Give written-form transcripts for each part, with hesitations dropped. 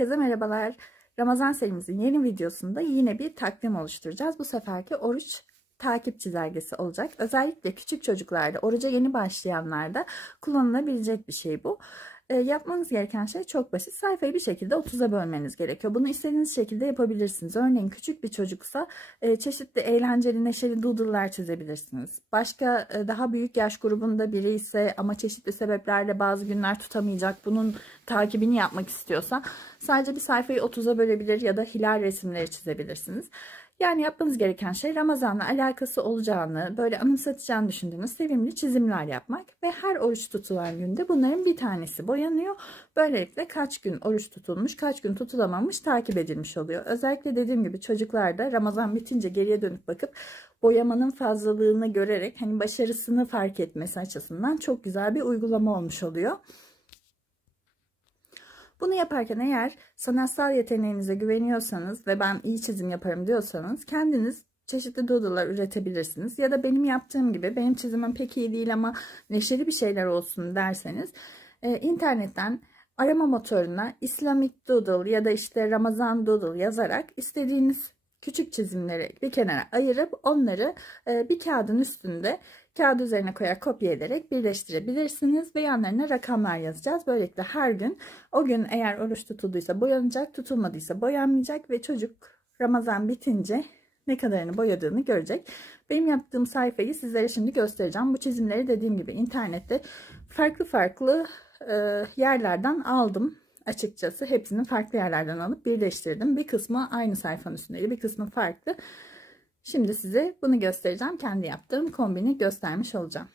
Herkese merhabalar. Ramazan serimizin yeni videosunda yine bir takvim oluşturacağız. Bu seferki oruç takip çizelgesi olacak. Özellikle küçük çocuklarda, oruca yeni başlayanlarda kullanılabilecek bir şey bu. Yapmanız gereken şey çok basit. Sayfayı bir şekilde 30'a bölmeniz gerekiyor. Bunu istediğiniz şekilde yapabilirsiniz. Örneğin küçük bir çocuksa çeşitli eğlenceli, neşeli doodle'lar çizebilirsiniz. Başka daha büyük yaş grubunda biri ise ama çeşitli sebeplerle bazı günler tutamayacak, bunun takibini yapmak istiyorsa sadece bir sayfayı 30'a bölebilir ya da hilal resimleri çizebilirsiniz. Yani yapmanız gereken şey Ramazan'la alakası olacağını, böyle anımsatacağını düşündüğünüz sevimli çizimler yapmak ve her oruç tutulan günde bunların bir tanesi boyanıyor. Böylelikle kaç gün oruç tutulmuş, kaç gün tutulamamış takip edilmiş oluyor. Özellikle dediğim gibi çocuklarda Ramazan bitince geriye dönüp bakıp boyamanın fazlalığını görerek hani başarısını fark etmesi açısından çok güzel bir uygulama olmuş oluyor. Bunu yaparken eğer sanatsal yeteneğinize güveniyorsanız ve ben iyi çizim yaparım diyorsanız kendiniz çeşitli doodle'lar üretebilirsiniz. Ya da benim yaptığım gibi benim çizimim pek iyi değil ama neşeli bir şeyler olsun derseniz internetten arama motoruna Islamic Doodle ya da işte Ramazan Doodle yazarak istediğiniz küçük çizimleri bir kenara ayırıp onları bir kağıdın üstünde kağıt üzerine koyarak kopya ederek birleştirebilirsiniz ve yanlarına rakamlar yazacağız. Böylelikle her gün o gün eğer oruç tutulduysa boyanacak, tutulmadıysa boyanmayacak ve çocuk Ramazan bitince ne kadarını boyadığını görecek. Benim yaptığım sayfayı sizlere şimdi göstereceğim. Bu çizimleri dediğim gibi internette farklı yerlerden aldım. Açıkçası hepsini farklı yerlerden alıp birleştirdim. Bir kısmı aynı sayfanın üstündeydi, bir kısmı farklı. Şimdi size bunu göstereceğim. Kendi yaptığım kombini göstermiş olacağım.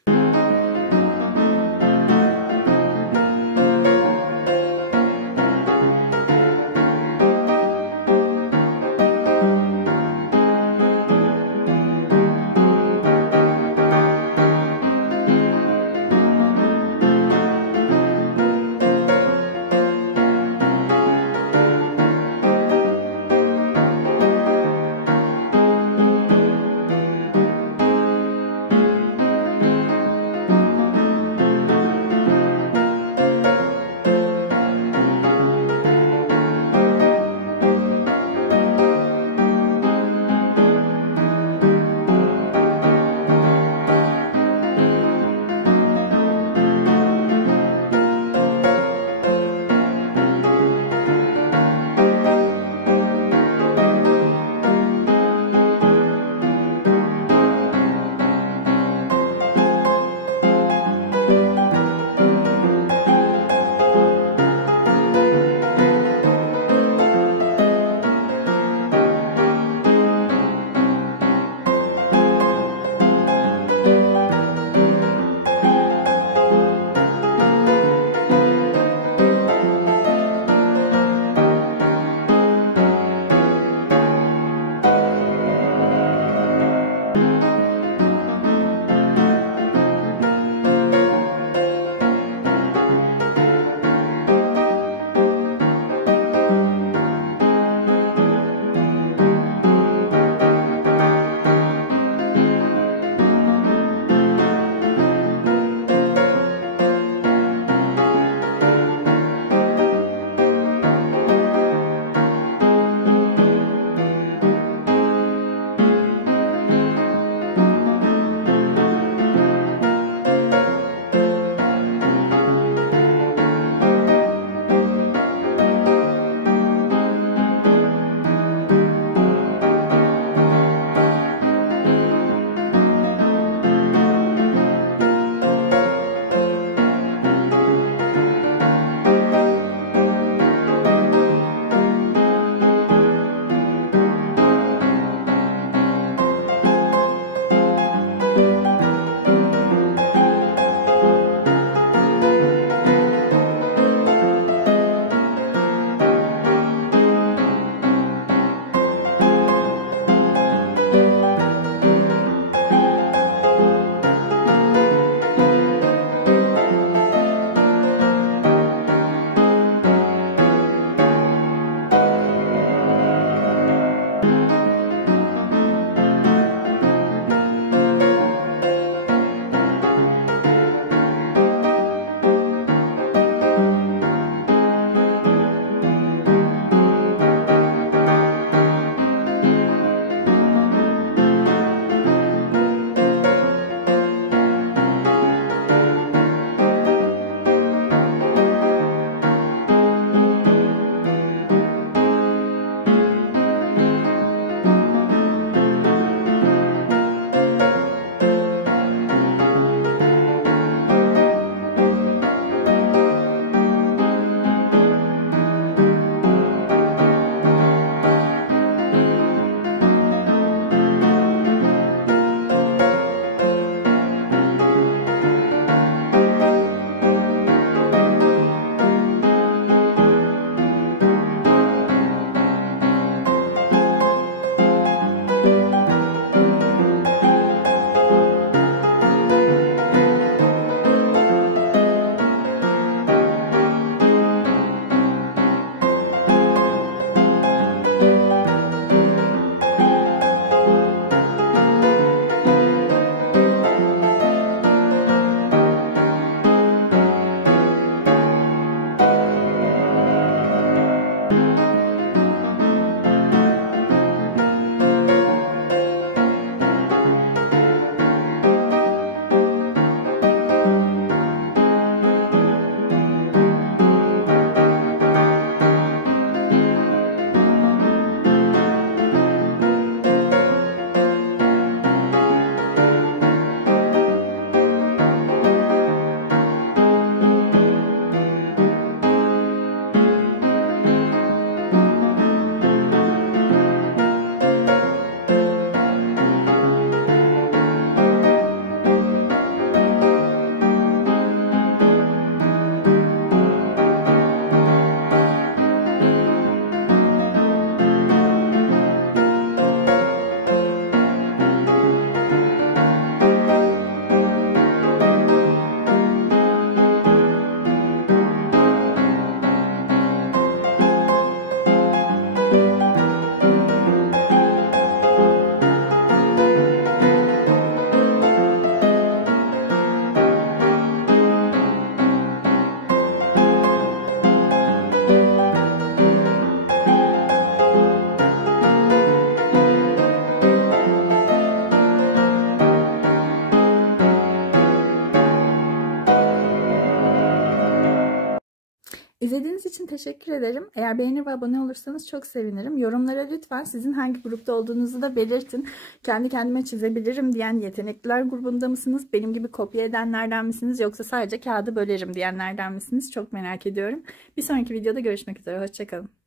İzlediğiniz için teşekkür ederim. Eğer beğenir ve abone olursanız çok sevinirim. Yorumlara lütfen sizin hangi grupta olduğunuzu da belirtin. Kendi kendime çizebilirim diyen yetenekliler grubunda mısınız? Benim gibi kopya edenlerden misiniz? Yoksa sadece kağıdı bölerim diyenlerden misiniz? Çok merak ediyorum. Bir sonraki videoda görüşmek üzere. Hoşça kalın.